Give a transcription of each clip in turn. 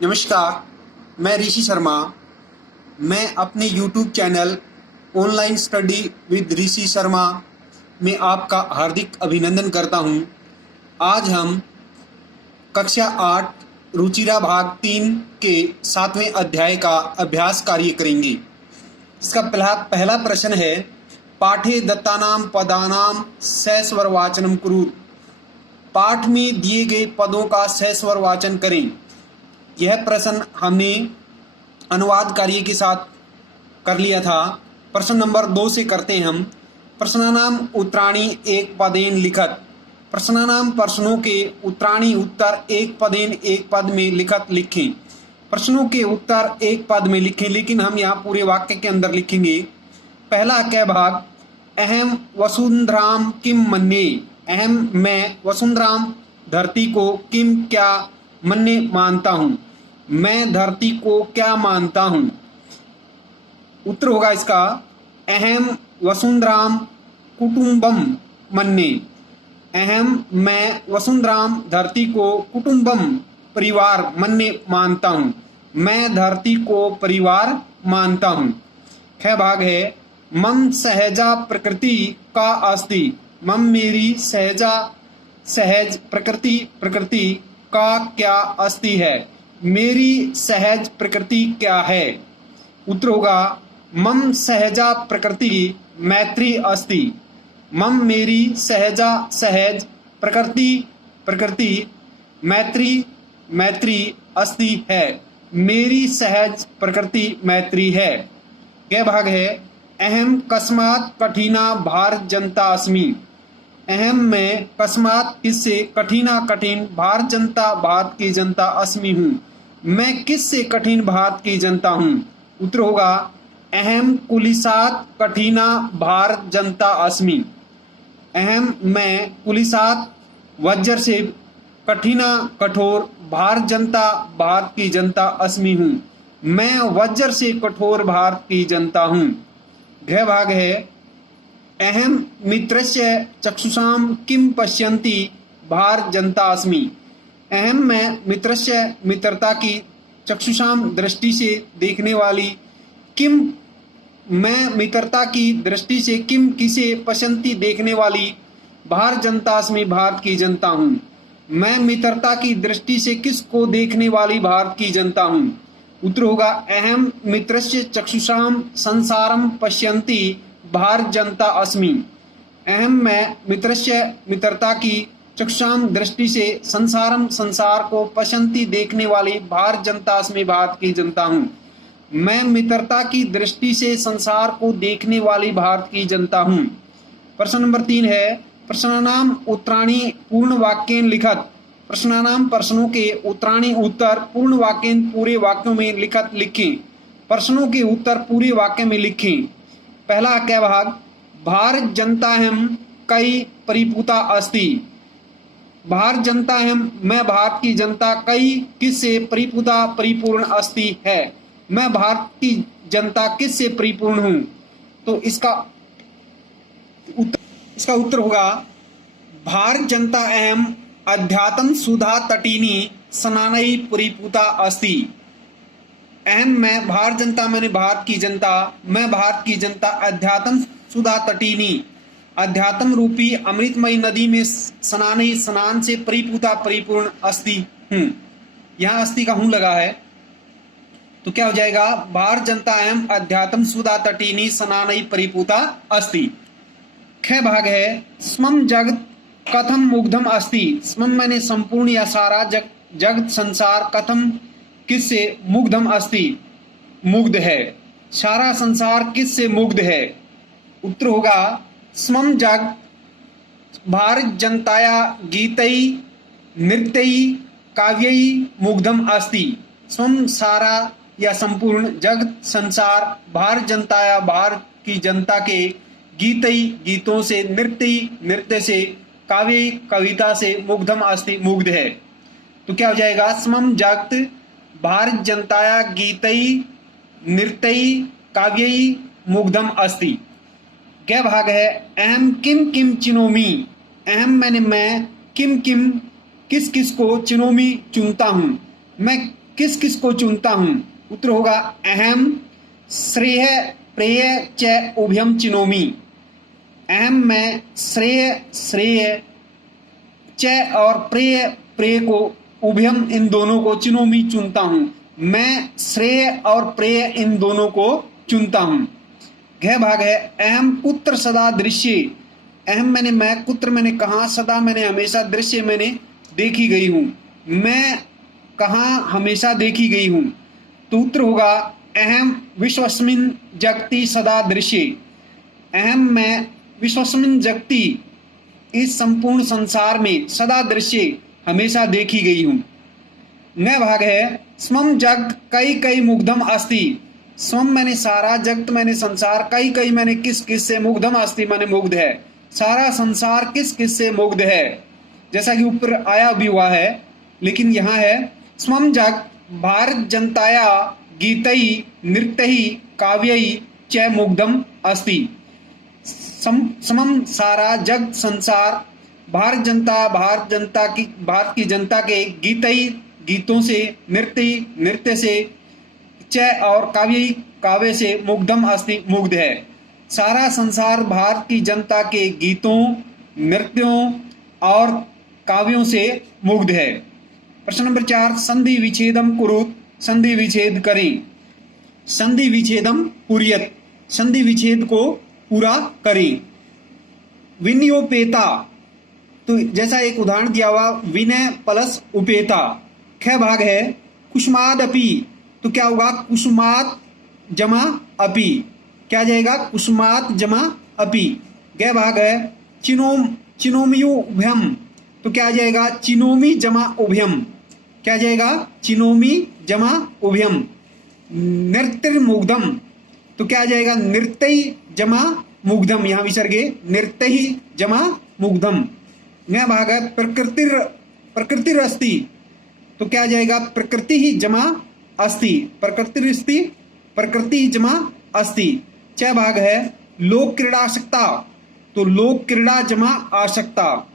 नमस्कार, मैं ऋषि शर्मा। मैं अपने YouTube channel online study with Rishi Sharma में आपका हार्दिक अभिनंदन करता हूं। आज हम कक्षा 8 रुचिरा भाग 3 के 7वें अध्याय का अभ्यास कार्य करेंगे। इसका पहला प्रश्न है, पाठे दत्तानाम पदानाम सस्वर वाचनम कुरु। पाठ में दिए गए पदों का सस्वर वाचन करें। यह प्रश्न हमने अनुवाद कार्य के साथ कर लिया था। प्रश्न नंबर 2 से करते हैं हम। प्रश्नानाम उत्तराणि एक पदेन लिखत। प्रश्नानाम प्रश्नों के उत्तराणि उत्तर एक पदेन एक पद में लिखत लिखें। प्रश्नों के उत्तर एक पद में लिखें, लेकिन हम यहाँ पूरे वाक्य के अंदर लिखेंगे। पहला क भाग, अहम वसुंधराम किम मन्ये। अहम मैं वसुंधराम धरती को किम क्या मन्ये मानता हूँ। मैं धरती को क्या मानता हूँ। उत्तर होगा इसका, अहम वसुंधराम कुटुंबम मन्ये। अहम मैं वसुंधराम धरती को कुटुंबम परिवार मन्ये मानता हूँ। मैं धरती को परिवार मानता हूँ। ख भाग है, मम सहजा प्रकृति का अस्ति। मम मेरी सहजा सहज प्रकृति का क्या अस्ति है। मेरी सहज प्रकृति क्या है। उत्तर होगा, मम सहजा प्रकृति मैत्री अस्ति। मम मेरी सहजा सहज प्रकृति मैत्री अस्ति है। मेरी सहज प्रकृति मैत्री है। यह भाग है, अहम कस्मात् कठिना भारत जनता अस्मि। अहम मैं कस्मात् किससे कठिना कठिन भारत जनता भारत की जनता अस्मि हूँ। मैं किससे कठिन भारत की जनता हूँ। उत्तर होगा, अहम कुलिसात कठिना भारत जनता अस्मि। अहम मैं कुलिसात वज्र से कठिना कठोर भारत जनता भारत की जनता अस्मि हूँ। मैं वज्र से कठोर भारत की जनता हूँ। घ भाग है, अहम मित्रस्य चक्षुषाम किम पश्यन्ति भारत जनता अस्मि। अहम मैं मित्रस्य मित्रता की चक्षुषाम दृष्टि से देखने वाली किम मैं मित्रता की दृष्टि से किम किसे पश्यन्ति देखने वाली भारत जनता अस्मि भारत की जनता हूँ। मैं मित्रता की दृष्टि से किसको देखने वाली भारत की जनता हूँ। उत्तर होगा, अहम मित्रस्य चक्षुषाम संसारम पश्यन्ति भारत जनता अस्मि। अहम मैं मित्रस्य मित्रता की चक्षुषाम दृष्टि से संसार को पश्यन्ति देखने वाली भारत जनता अस्मि भारत की जनता हूँ। मैं मित्रता की दृष्टि से संसार को देखने वाली भारत की जनता हूँ। प्रश्न नंबर 3 है, प्रश्नानाम उत्तराणि पूर्ण वाक्येन लिखत। प्रश्नानाम प्रश्नों के उत्तराणि उत्तर पूर्ण वाक्येन पूरे वाक्यों में लिखत लिखें। प्रश्नों के उत्तर पूरे वाक्य में लिखें। पहला क भाग, भारत जनताहम कई परिपूता अस्ति। भारत जनताहम मैं भारत की जनता कई किससे परिपूता परिपूर्ण अस्ति है। मैं भारत की जनता किससे परिपूर्ण हूँ। तो इसका उत्तर होगा, भारत जनता एवं अध्यात्म सुधा तटीनी स्नानई परिपूता अस्ति। अहम मैं भारत जनता मैंने भारत की जनता मैं भारत की जनता अध्यात्म सुधा तटीनी अध्यात्म रूपी अमृतमयी नदी में स्नान से परिपूता परिपूर्ण अस्ति हूँ। यहाँ अस्ति का हूँ लगा है, तो क्या हो जाएगा, भारत जनता एवं अध्यात्म सुधा तटीनी स्नानई परिपूता अस्ति। ख भाग है, स्मम जगत कथम मुग्धम अस्ति। स्मम मैंने संपूर्ण या सारा जगत संसार कथम किससे मुग्धम अस्ति मुग्ध है। सारा संसार किससे मुग्ध है। उत्तर होगा, स्मम जगत भारत जनताया गीतई नृत्यई काव्यई मुग्धम अस्ति। स्वम सारा या संपूर्ण जगत संसार भारत जनताया भारत की जनता के गीतई गीतों से नृत्य से काव्य कविता से मुग्धम अस्ति मुग्ध है। तो क्या हो जाएगा, स्मम जगत भारत जनताया गीतई नृत्यई काव्यई मुग्धम अस्ति। क्या भाग है, अहम किम किम चिनोमी। अहम मैंने मैं किम किम किस किस को चिनोमी चुनता हूँ। मैं किस किस को चुनता हूँ? उत्तर होगा अहम श्रेय प्रेय च उभयम चिनोमी। अहम मैं श्रेय च और प्रेय को उभयम इन दोनों को चिनोमी चुनता हूँ। मैं श्रेय और प्रेय इन दोनों को चुनता हूँ। घ भाग है अहम पुत्र सदा दृश्य। अहम मैंने मैं, पुत्र मैंने कहा, सदा मैंने हमेशा, दृश्य मैंने देखी गई हूँ। मैं कहाँ हमेशा देखी गई हूँ। तो उत्तर होगा अहम विश्वस्मिन जगति सदा दृश्य। अहम मैं विश्वस्मिन जगति इस संपूर्ण संसार में सदा दृश्य हमेशा देखी गई हूँ। न भाग है स्वम जग कई कई मुग्धम अस्ति। स्वम मैंने सारा, जगत मैंने संसार, कई कई मैंने किस किस से, मुग्धम अस्ति मैंने मुग्ध है। सारा संसार किस किस से मुग्ध है, जैसा कि ऊपर आया भी हुआ है, लेकिन यहाँ है स्वम जग भारत जनताया गीतई नृत्यई काव्यई च मुग्धम अस्ति। समम सारा जग संसार भारत की जनता के गीतई गीतों से, नृत्य से, च और काव्य से मुग्धम अस्ति मुग्ध है। सारा संसार भारत की जनता के गीतों, नृत्यों और काव्यों से मुग्ध है। प्रश्न नंबर 4 संधि विच्छेदम कुरुत। संधि विच्छेद करें। संधि विच्छेदम पुरियत। संधि विच्छेद को पूरा करें। विनयोपेता, तो जैसा एक उदाहरण दिया हुआ विनय प्लस उपेता। ख भाग है कुसुमाद अपि, तो क्या होगा कुसुमात जमा अपि, क्या जाएगा कुसुमात जमा अपि। ग भाग है चिनोमियो उभयम, तो क्या जाएगा चिनोमी जमा उभयम, क्या जाएगा चिनोमी जमा उभयम। नृत्य मुग्धम, तो क्या जाएगा नृत्यई जमा मुग्धम, यहाँ विसर्गे नृत्यहि जमा मुग्धम। न भाग है प्रकृति अस्ति, तो क्या जाएगा प्रकृति ही जमा अस्ति, प्रकृति जमा अस्ति। च भाग है लोक क्रीड़ासक्ता, तो लोक क्रीड़ा जमा आसक्ता,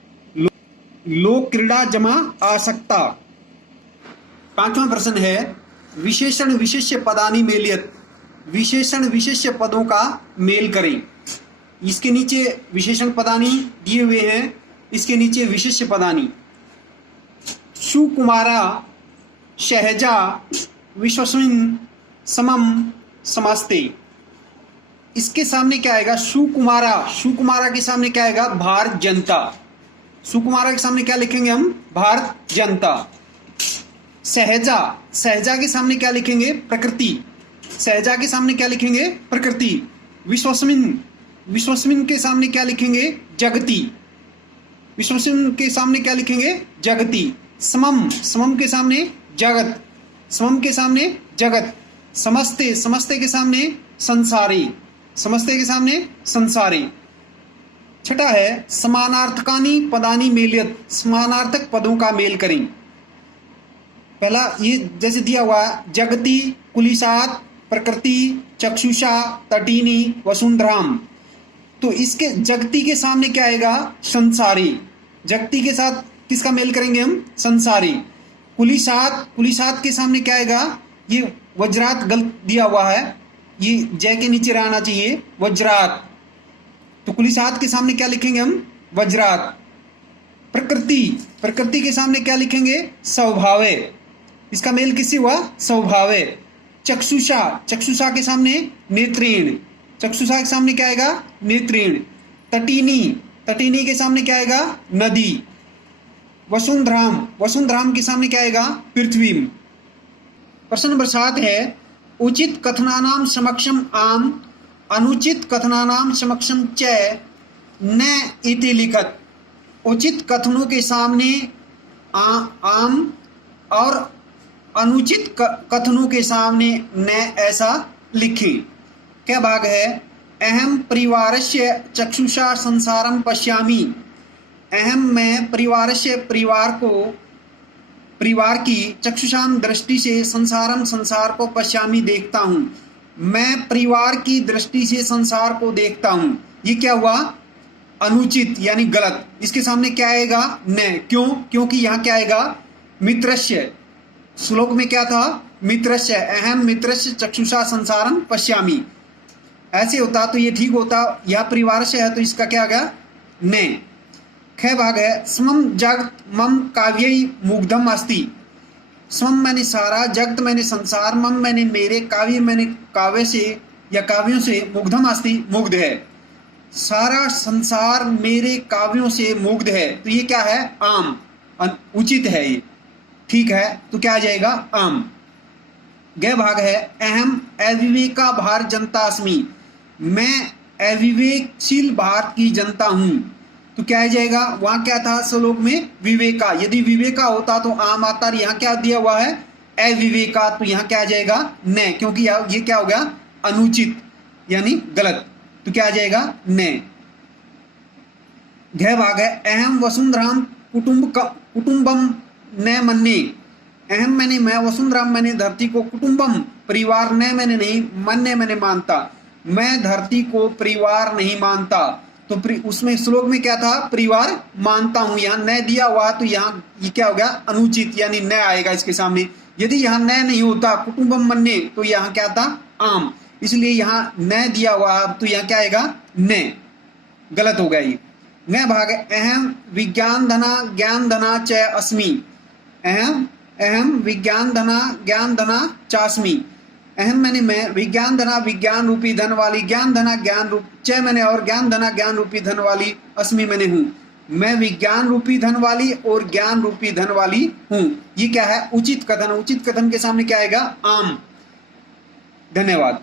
लोक क्रीड़ा जमा आसक्ता। पांचवा प्रश्न है विशेषण विशेष्य पदानि मेलियत। विशेषण विशेष्य पदों का मेल करें। इसके नीचे विशेषण पदानि दिए हुए हैं, इसके नीचे विशेष्य पदानि। सुकुमारा शहजा विश्वस्मिन समम समस्ते। इसके सामने क्या आएगा सुकुमारा, सुकुमारा के सामने क्या आएगा भारत जनता। सुकुमारा के सामने क्या लिखेंगे हम भारत जनता। सहजा, सहजा के सामने क्या लिखेंगे प्रकृति, सहजा के सामने क्या लिखेंगे प्रकृति। विश्वस्मिन, विश्वस्मिन के सामने क्या लिखेंगे जगति, विश्वस्मिन के सामने क्या लिखेंगे जगति। समम, समम के सामने जगत, समम के सामने जगत। समस्ते, समस्ते के सामने संसारी, समस्ते के सामने संसारी। छठा है समानार्थकानि पदानि मेलियत। समानार्थक पदों का मेल करें। पहला ये जैसे दिया हुआ जगति, कुलिसात, प्रकृति, चक्षुषा, तटीनी, वसुंधराम। तो इसके जगति के सामने क्या आएगा संसारी। जगति के साथ किसका मेल करेंगे हम संसारी। कुलिसात, कुलिसात के सामने क्या आएगा ये वज्रात गलत दिया हुआ है, ये जय के नीचे रहना चाहिए वज्रात। तो कुलिसात के सामने क्या लिखेंगे हम वज्रात। प्रकृति, प्रकृति के सामने क्या लिखेंगे स्वभावे, इसका मेल किससे हुआ स्वभावे। चक्षुषा, चक्षुषा के सामने नेत्रेण, चक्षुषा के सामने क्या आएगा नेत्रेण। तटीनी, तटीनी के सामने क्या आएगा नदी। वसुंधराम, वसुंधराम के सामने क्या आएगा पृथ्वी। प्रश्न नंबर 7 है उचित कथनानाम समक्षम आम अनुचित कथनानाम समक्षम च न इति लिखत। उचित कथनों के सामने आम और अनुचित कथनों के सामने न ऐसा लिखें। क्या भाग है अहम परिवारस्य चक्षुषा संसारम पश्यामि। अहम मैं परिवारस्य परिवार को, परिवार की चक्षुषाम दृष्टि से संसारम संसार को पश्यामि देखता हूँ। मैं परिवार की दृष्टि से संसार को देखता हूँ। ये क्या हुआ अनुचित यानी गलत। इसके सामने क्या आएगा न, क्यों, क्योंकि यहाँ क्या आएगा मित्रस्य, श्लोक में क्या था, मित्रस्य, अहम मित्रस्य चक्षुषा संसारम पश्यामि, ऐसे होता तो ये ठीक होता। यह परिवार से है तो इसका क्या आ गया, ने। ख भाग है, स्वम जगत मम काव्य मुग्धम अस्ति, स्वम मैंने सारा, जगत मैंने संसार, मम मैंने मेरे, काव्य मैंने काव्य से या काव्यों से, मुग्धम अस्ति मुग्ध है, सारा संसार मेरे काव्यों से मुग्ध है। तो ये क्या है, आम, उचित है ये, ठीक है, तो क्या आ जाएगा, आम। ग भाग है, अहम अविवेका भारत जनता अस्मि, मैं अविवेकशील भारत की जनता हूं। तो क्या आ जाएगा, वहां क्या था श्लोक में, विवेका, यदि विवेका होता तो आम आता, यहां क्या दिया हुआ है, अविवेका, तो यहां क्या आ जाएगा, न, क्योंकि ये क्या हो गया, अनुचित यानी गलत, तो क्या आ जाएगा, न। घ भाग है, अहम वसुंधराम कुटुंबम न मन्ने, अहम मैंने मैं, वसुंधराम मैंने धरती को, कुटुंबम परिवार, न मैंने नहीं, मन्ने मैंने मानता, मैं धरती को परिवार नहीं मानता। तो उसमें श्लोक में क्या था, परिवार मानता हूं, यहाँ न दिया हुआ तो यहाँ ये क्या हो गया, अनुचित यानी न आएगा इसके सामने। यदि यहाँ न नहीं होता, कुटुंबम मन्ने, तो यहाँ क्या था, आम, इसलिए यहाँ न दिया हुआ तो यहाँ क्या आएगा, न, गलत हो गया ये। न भाग, अहम विज्ञान धना ज्ञान धना च अस्मि, अहम विज्ञान धना ज्ञान धना चास्मि, अहम मैंने मैं, विज्ञान धना विज्ञान रूपी धन वाली, ज्ञान धना ज्ञान रूप, च मैंने और, ज्ञान धना ज्ञान रूपी धन वाली, अस्मि मैंने हूं, मैं विज्ञान रूपी धन वाली और ज्ञान रूपी धन वाली हूं। ये क्या है, उचित कथन, उचित कथन के सामने क्या आएगा, आम। धन्यवाद।